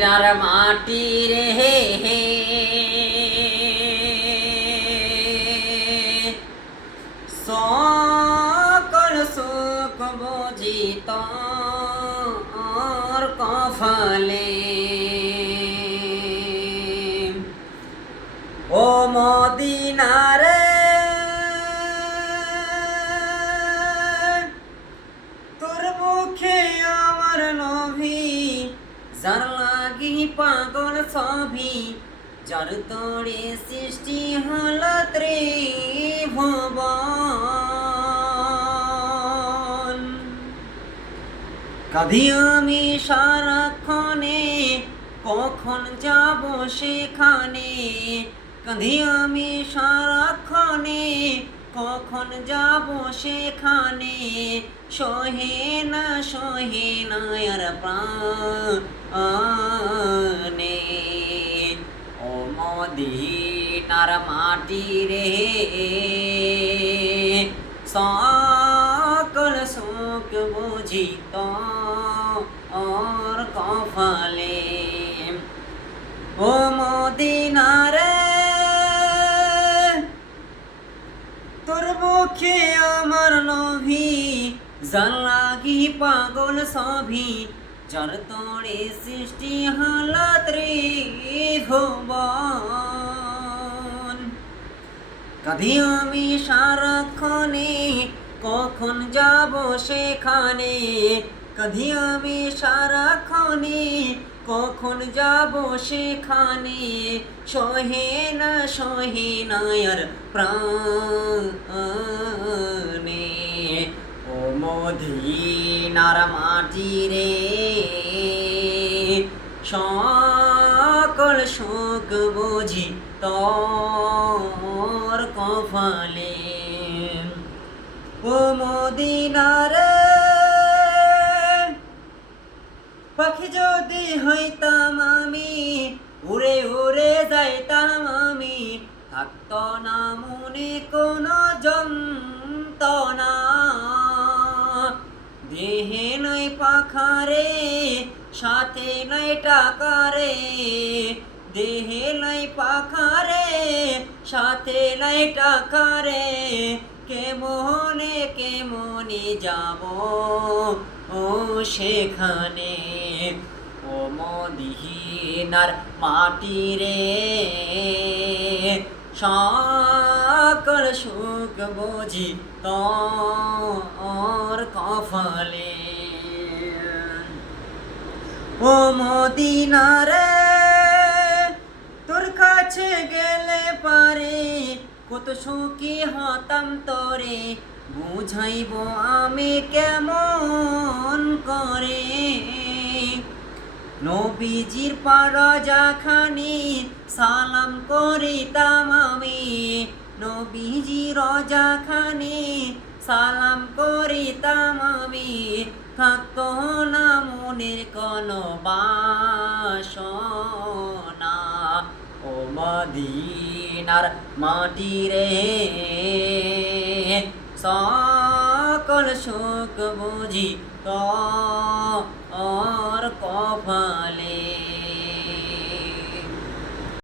Der মাটি রে হে সকল সুখ বুঝি তোর কফলে ও মদিনারে তোর মুখে আমার নভি যার লাগি পাগল সভি যার তোরে সৃষ্টি হল ত্রিভুবন কাঁদি আমি সারাক্ষণে কখন যাব সেখানে কাঁদি আমি সারাক্ষণে কখন যাব সেখানে সহে না আর প্রাণে ও মদিনার মাটি রে সকল সুখ বুঝি তোর কফলে ও মদিনারে তোর মুখে আমার নভি যার লাগি পাগল সভি যার তোরে সৃষ্টি হল ত্রিভুবন কাঁদি আমি সারাক্ষণে কখন যাব সেখানে কাঁদি আমি সারাক্ষণে কখন যাব সেখানে সহে না আর প্রাণে ও মদিনার মাটি রে সকল সুখ বুঝি তোর কফলে ও মদিনারে পাখি যদি হইতাম আমি উড়ে উড়ে যাইতাম আমি থাকতো না মনে কোনো যন্ত্রণা দেহে নাই পাখারে সাথে নাই টাকারে দেহে নাই পাখারে সাথে নাই টাকারে কেমনে যাব ও সেখানে ও মদিনার মাটি রে সকল সুখ বুঝি তোর কফলে ও মদিনারে তোর কাছে গেলে পারে কত সুখী হতাম তোরে বুঝাইব আমি কেমন করে নবীজির পারজাখানি সালাম করিতাম আমি নবীজির রজাখানি সালাম করিতাম আমি থাকতো না মনের কোনো বাসনা ও মদিনার মাটি রে সকল সুখ বুঝি তোর কফলে।